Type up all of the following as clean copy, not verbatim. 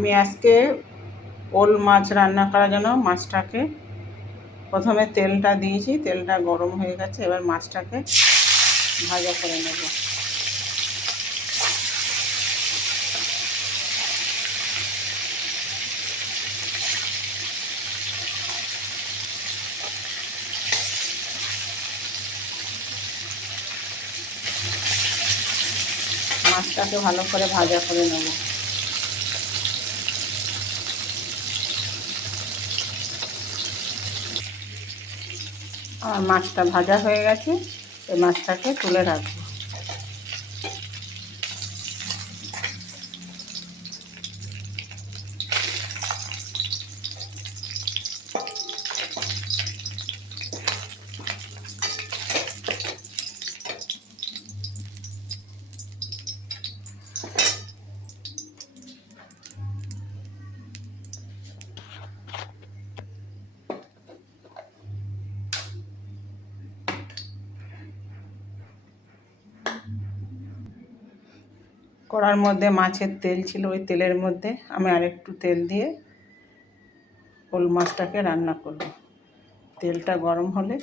আমি আজকে ওল মাছ রান্না করার জন্য মাছটাকে প্রথমে তেলটা দিয়েছি, তেলটা গরম হয়ে গেছে। এবার মাছটাকে ভাজা করে নেব। মাছটাকে ভালো করে ভাজা করে নেব। আমার মাছটা ভাজা হয়ে গেছে, এই মাছটাকে তুলে রাখবো। কড়ার মধ্যে মাছের তেল ছিল, ওই তেলের মধ্যে আমি আরেকটু তেল দিয়ে ওল মাছটাকে রান্না করব। তেলটা গরম হলে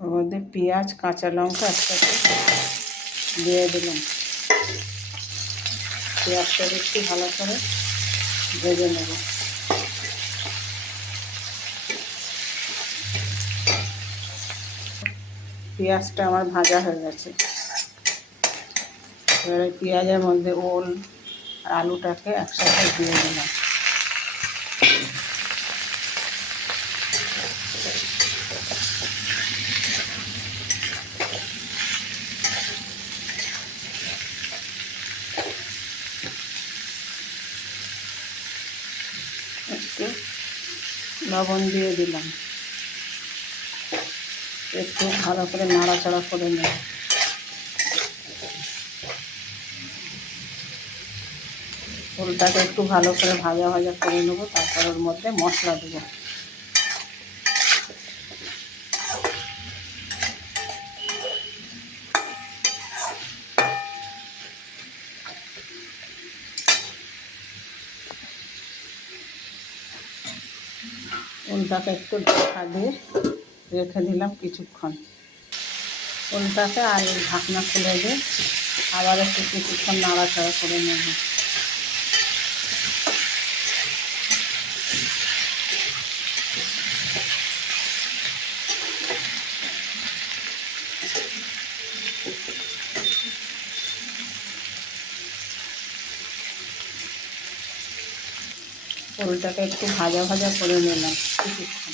ওর মধ্যে পেঁয়াজ, কাঁচা লঙ্কা একসাথে দিয়ে দিলাম। পেঁয়াজটা একটু ভালো করে ভেজে নেব। পেঁয়াজটা আমার ভাজা হয়ে গেছে। এবারে পেঁয়াজের মধ্যে ওল আর আলুটাকে একসাথে দিয়ে দিলাম। একটু লবণ দিয়ে দিলাম। একটু ভালো করে নাড়াচাড়া করে নেব। ওলটাকে একটু ভালো করে ভাজা ভাজা করে নেব, তারপর ওর মধ্যে মশলা দেবো। ওলটাকে একটু ঢাকা দিয়ে রেখে দিলাম কিছুক্ষণ। ওলটাকে আর ঢাকনা খুলে দিয়ে আবার একটু কিছুক্ষণ নাড়াচাড়া করে নেব। ওলটাকে একটু ভাজা ভাজা করে নিলাম কিছুক্ষণ।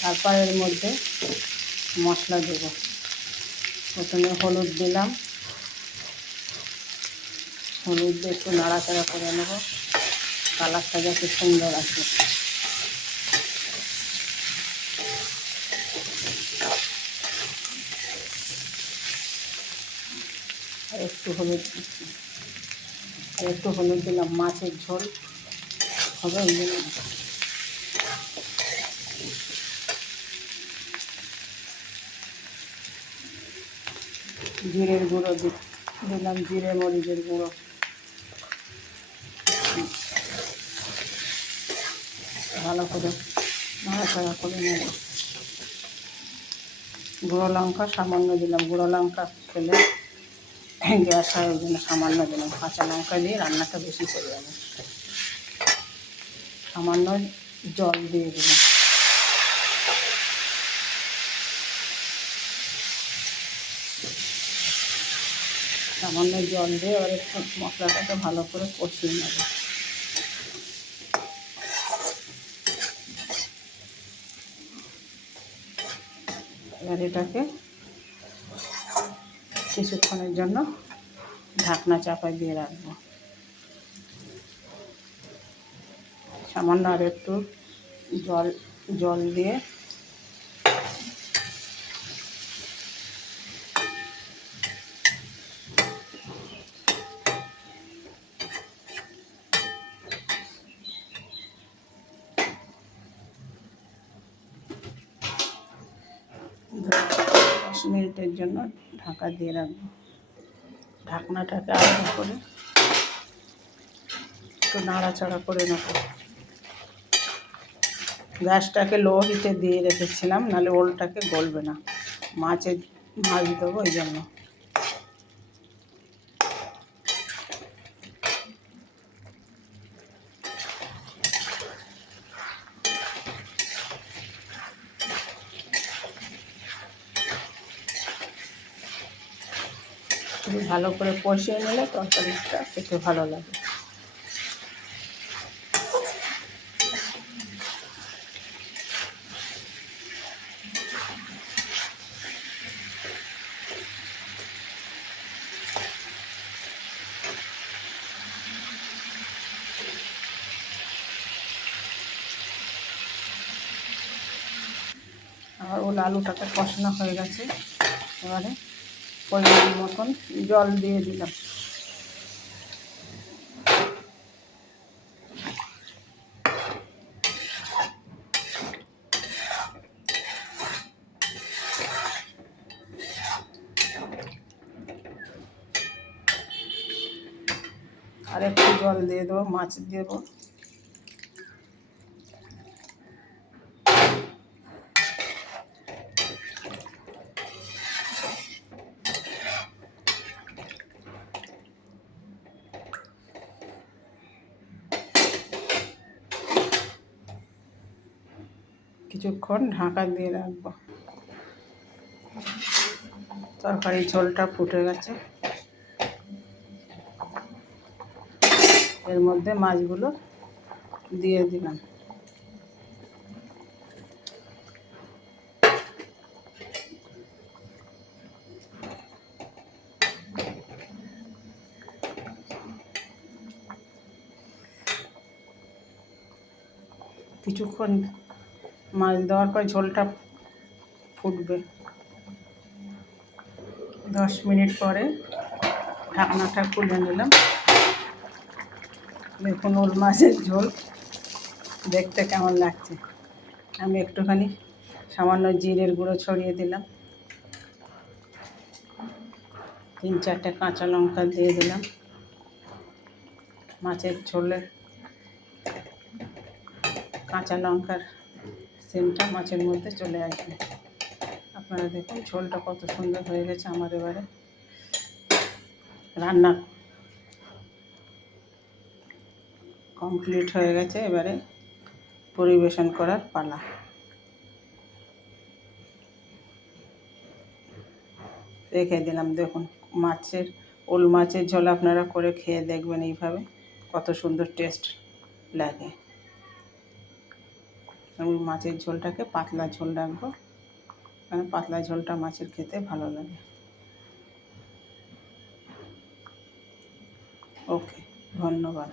তারপর এর মধ্যে মশলা দেব। প্রথমে হলুদ দিলাম, হলুদ দিয়ে একটু নাড়াচাড়া করে নেব, কালারটা যাতে সুন্দর আসে। একটু হলুদ দিলাম, মাছের ঝোল হবে ওই জন্য। জিরের গুঁড়ো দিলাম, জিরে মরিচের গুঁড়ো। ভালো করে নাড়াচাড়া করে নেব। গুঁড়ো লঙ্কা সামান্য দিলাম, গুঁড়ো লঙ্কা খেলে গ্যাস হয়, ওই জন্য সামান্য দিলাম। কাঁচা লঙ্কা দিয়ে রান্নাটা বেশি করে যাবে। সামান্য জল দিয়ে দিলাম। সামান্য জল দিয়ে এবার একটু মশলাটাকে ভালো করে কষিয়ে নেব। এবার এটাকে কিছুক্ষণের জন্য ঢাকনা চাপা দিয়ে রাখবো। সামান্য আর একটু জল দিয়ে মিনিটের জন্য ঢাকা দিয়ে রাখবো। ঢাকনাটাকে আলাদা করে একটু নাড়াচাড়া করে নেব। গ্যাসটাকে লো হিটে দিয়ে রেখেছিলাম, নাহলে ওলটাকে গলবে না। মাছ দেবো এই জন্য। খুব ভালো করে কষিয়ে নিলে তরকারিটা খেতে ভালো লাগে। আর ওই আলুটাকে কষানো হয়ে গেছে। এবারে পরিমাণ মতন জল দিয়ে দিলাম। আর একটু জল দিয়ে দেবো, মাছ দেবো। কিছুক্ষণ ঢাকা দিয়ে রাখবো। তরকারি ঝোলটা ফুটে গেছে। এর মধ্যে মাছগুলো দিয়ে দিলাম। কিছুক্ষণ মাছ দেওয়ার পর ঝোলটা ফুটবে। 10 মিনিট পরে ঢাকনাটা খুলে নিলাম। দেখুন ওল মাছের ঝোল দেখতে কেমন লাগছে। আমি একটুখানি সামান্য জিরের গুঁড়ো ছড়িয়ে দিলাম। 3-4টে কাঁচা লঙ্কা দিয়ে দিলাম। মাছের ঝোলে কাঁচা লঙ্কার সেন্টটা মাছের মধ্যে চলে আসবে। আপনারা দেখুন ঝোলটা কত সুন্দর হয়ে গেছে। আমার এবারে রান্না কমপ্লিট হয়ে গেছে। এবারে পরিবেশন করার পালা। রেখে দিলাম। দেখুন ওল মাছের ঝোল আপনারা করে খেয়ে দেখবেন এইভাবে, কত সুন্দর টেস্ট লাগে। আমি মাছের ঝোলটাকে পাতলা ঝোল রাখবো, কারণ পাতলা ঝোলটা মাছের খেতে ভালো লাগে। ওকে, ধন্যবাদ।